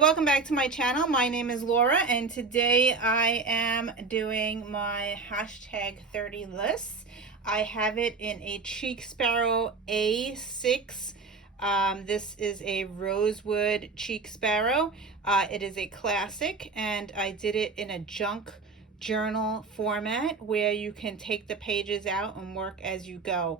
welcome back to my channel. My name is Laura, and today I am doing my hashtag 30 lists. I have it in a Cheek Sparrow A6. This is a rosewood Cheek Sparrow. It is a classic, and I did it in a junk journal format where you can take the pages out and work as you go.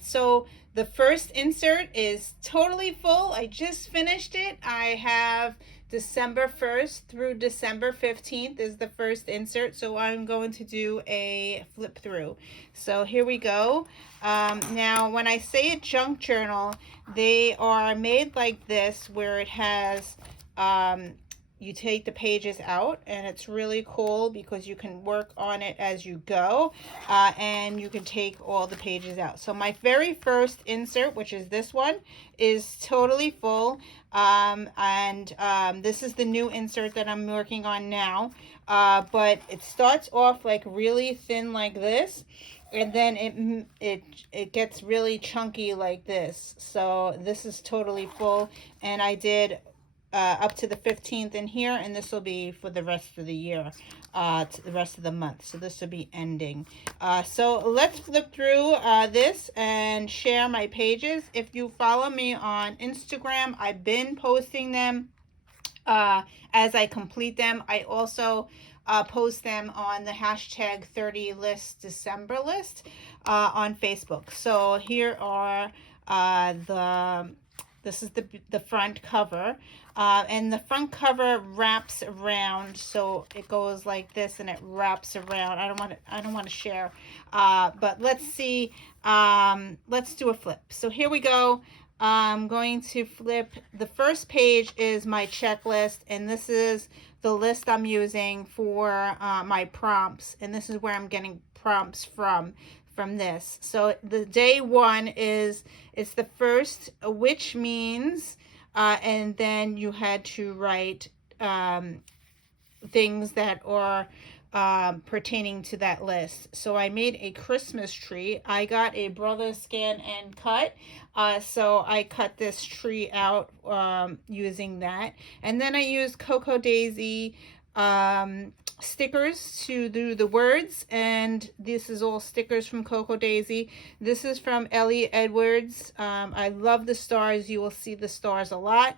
So the first insert is totally full. I just finished it. I have December 1st through December 15th is the first insert. So I'm going to do a flip through. So here we go. Now, when I say a junk journal, they are made like this where it has you take the pages out, and it's really cool because you can work on it as you go, and you can take all the pages out. So my very first insert, which is this one, is totally full, and this is the new insert that I'm working on now, but it starts off like really thin like this, and then it gets really chunky like this. So this is totally full, and I did up to the 15th in here, and this will be for the rest of the year, to the rest of the month. So this will be ending. So let's flip through this and share my pages. If you follow me on Instagram, I've been posting them as I complete them. I also post them on the hashtag 30 list December list on Facebook. So here are this is the front cover, and the front cover wraps around, so it goes like this and it wraps around. I don't want to share, but let's see. Let's do a flip. So here we go. I'm going to flip. The first page is my checklist, and this is the list I'm using for my prompts, and this is where I'm getting prompts from this. So the day one is, it's the first, which means, and then you had to write things that are pertaining to that list. So I made a Christmas tree. I got a Brother Scan and Cut, so I cut this tree out using that, and then I used Cocoa Daisy stickers to do the words, and this is all stickers from Cocoa Daisy. This is from Ellie Edwards. I love the stars. You will see the stars a lot.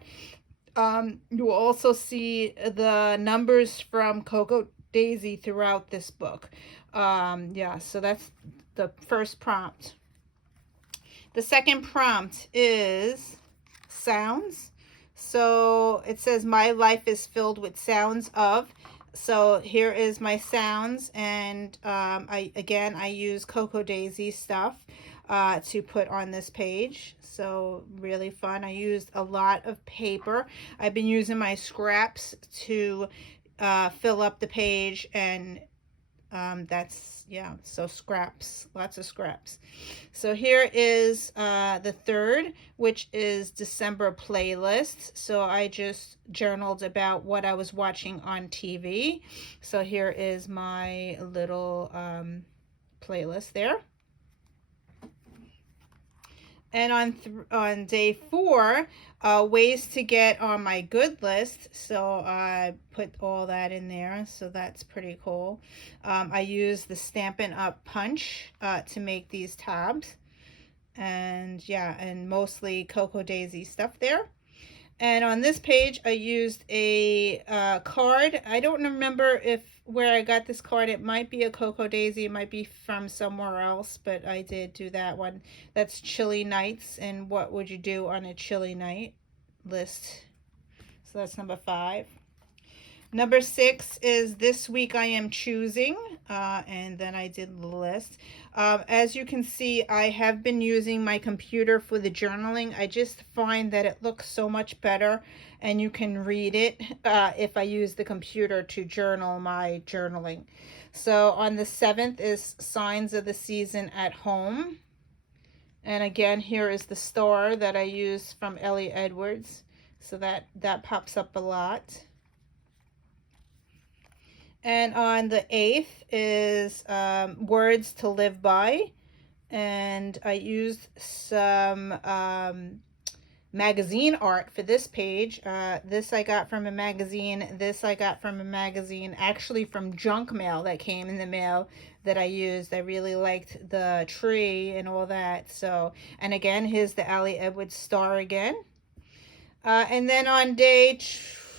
You will also see the numbers from Cocoa Daisy throughout this book. Yeah, so that's the first prompt. The second prompt is sounds. So it says, my life is filled with sounds of. So here is my sounds, and I use Cocoa Daisy stuff to put on this page. So really fun. I used a lot of paper. I've been using my scraps to fill up the page, and that's, yeah, so scraps, lots of scraps. So here is the third, which is December playlist. So I just journaled about what I was watching on TV. So here is my little playlist there. And on day 4, ways to get on my good list. So I put all that in there. So that's pretty cool. I use the Stampin' Up! Punch to make these tabs. And yeah, and mostly Cocoa Daisy stuff there. And on this page, I used a card. I don't remember where I got this card. It might be a Cocoa Daisy. It might be from somewhere else, but I did do that one. That's chilly nights, and what would you do on a chilly night list. So that's number 5. Number 6 is this week I am choosing, and then I did the list. As you can see, I have been using my computer for the journaling. I just find that it looks so much better, and you can read it if I use the computer to journal my journaling. So on the 7th is Signs of the Season at Home. And again, here is the star that I used from Ellie Edwards. So that pops up a lot. And on the 8th is Words to Live By. And I used some magazine art for this page. This I got from a magazine. This I got from a magazine, actually from junk mail that came in the mail that I used. I really liked the tree and all that. So, and again, here's the Allie Edwards star again. And then on day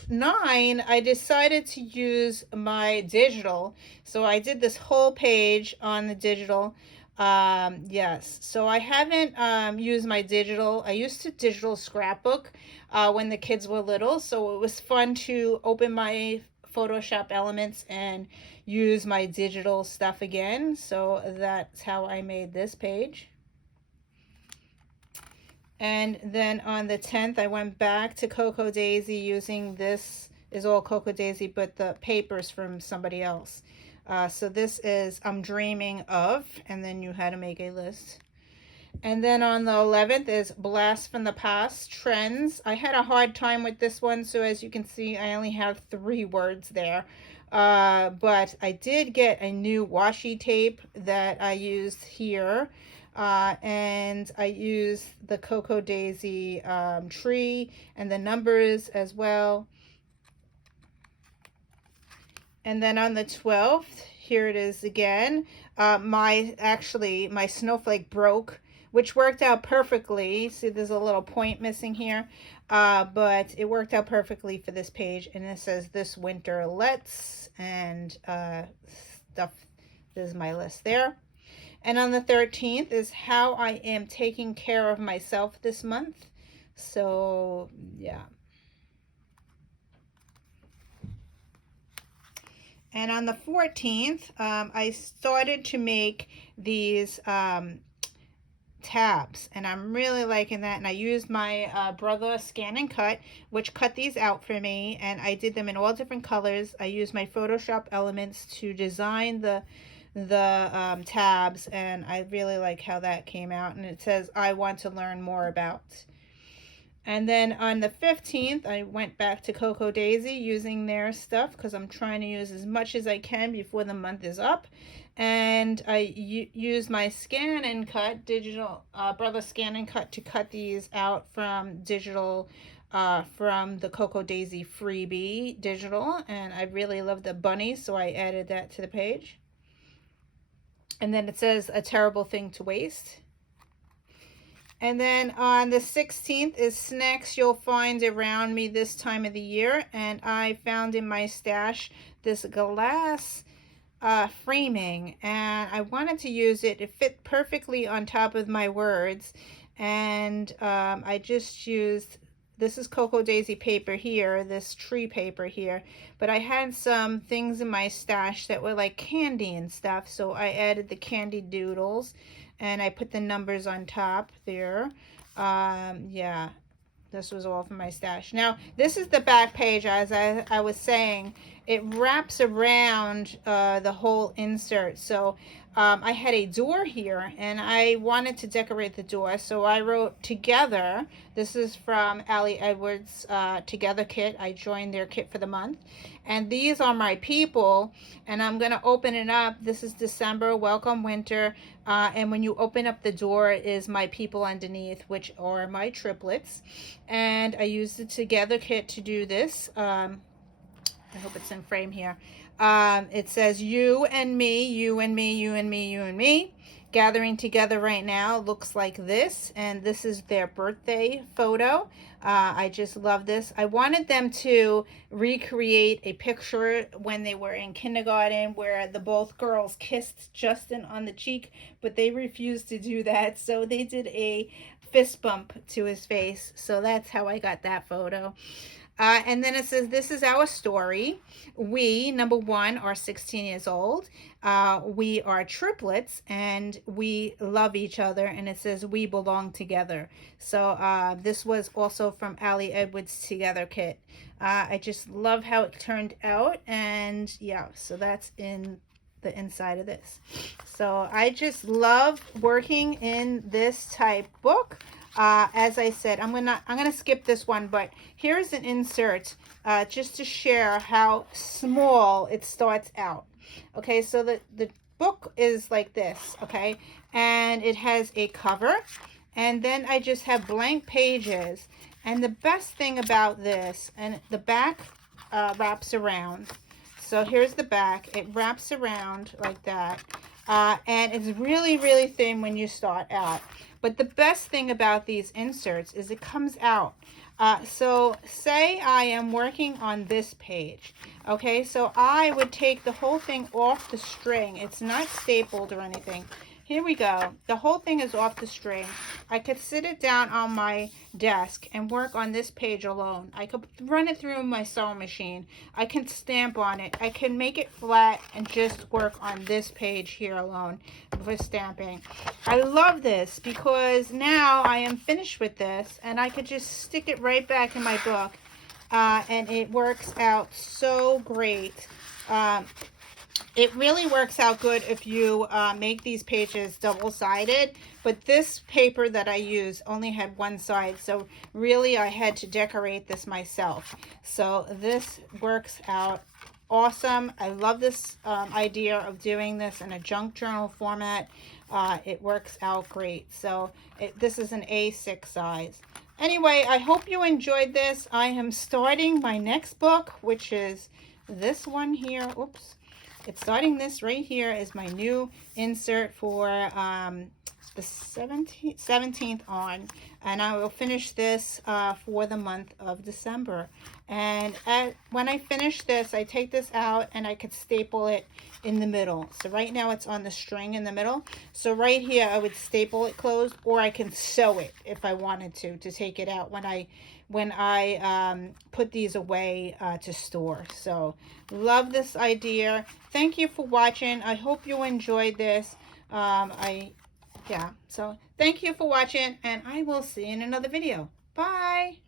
9, I decided to use my digital. So I did this whole page on the digital. Yes, so I haven't used my digital. I used to digital scrapbook when the kids were little. So it was fun to open my Photoshop elements and use my digital stuff again. So that's how I made this page. And then on the 10th, I went back to Cocoa Daisy using, this is all Cocoa Daisy, but the paper's from somebody else. So this is I'm Dreaming Of, and then you had to make a list. And then on the 11th is Blast from the Past, Trends. I had a hard time with this one, so as you can see, I only have 3 words there. But I did get a new washi tape that I used here. And I used the Cocoa Daisy tree and the numbers as well. And then on the 12th, here it is again. My snowflake broke, which worked out perfectly. See, there's a little point missing here. But it worked out perfectly for this page. And it says, this winter, let's, and stuff. This is my list there. And on the 13th is how I am taking care of myself this month. So, yeah. And on the 14th, I started to make these tabs. And I'm really liking that. And I used my brother Scan and Cut, which cut these out for me. And I did them in all different colors. I used my Photoshop elements to design the tabs, and I really like how that came out. And it says, I want to learn more about. And then on the 15th, I went back to Cocoa Daisy using their stuff because I'm trying to use as much as I can before the month is up. And I used my Scan and Cut, digital, brother Scan and Cut, to cut these out from digital, from the Cocoa Daisy freebie digital. And I really love the bunny, so I added that to the page. And then it says, a terrible thing to waste. And then on the 16th is snacks you'll find around me this time of the year. And I found in my stash this glass framing. And I wanted to use it. It fit perfectly on top of my words. And I just used, this is Cocoa Daisy paper here, this tree paper here, but I had some things in my stash that were like candy and stuff, so I added the candy doodles, and I put the numbers on top there. Yeah, this was all from my stash. Now, this is the back page, as I was saying. It wraps around the whole insert, so I had a door here, and I wanted to decorate the door, so I wrote Together. This is from Allie Edwards' Together kit. I joined their kit for the month. And these are my people, and I'm going to open it up. This is December, welcome winter, and when you open up the door is my people underneath, which are my triplets. And I used the Together kit to do this. I hope it's in frame here. It says you and me, you and me, you and me, you and me. Gathering together right now looks like this, and this is their birthday photo. I just love this. I wanted them to recreate a picture when they were in kindergarten where the both girls kissed Justin on the cheek, but they refused to do that, so they did a fist bump to his face. So that's how I got that photo. And then it says, this is our story. We, number 1, are 16 years old. We are triplets, and we love each other. And it says, we belong together. So this was also from Allie Edwards' Together kit. I just love how it turned out. And yeah, so that's in the inside of this. So I just love working in this type book. As I said, I'm gonna skip this one, but here's an insert just to share how small it starts out. Okay, so the book is like this, okay, and it has a cover, and then I just have blank pages. And the best thing about this, and the back wraps around. So here's the back. It wraps around like that. And it's really, really thin when you start out. But the best thing about these inserts is it comes out. So say I am working on this page. Okay, so I would take the whole thing off the string. It's not stapled or anything. Here we go. The whole thing is off the string. I could sit it down on my desk and work on this page alone. I could run it through my sewing machine. I can stamp on it. I can make it flat and just work on this page here alone for stamping. I love this because now I am finished with this and I could just stick it right back in my book. And it works out so great. It really works out good if you make these pages double-sided, but this paper that I use only had one side, so really I had to decorate this myself. So this works out awesome. I love this idea of doing this in a junk journal format. It works out great. So this is an A6 size. Anyway, I hope you enjoyed this. I am starting my next book, which is this one here. Oops. It's starting this right here is my new insert for the 17th on, and I will finish this for the month of December. And when I finish this, I take this out and I could staple it in the middle. So right now it's on the string in the middle. So right here I would staple it closed, or I can sew it if I wanted to take it out when I put these away to store. So love this idea. Thank you for watching. I hope you enjoyed this. So thank you for watching, and I will see you in another video. Bye.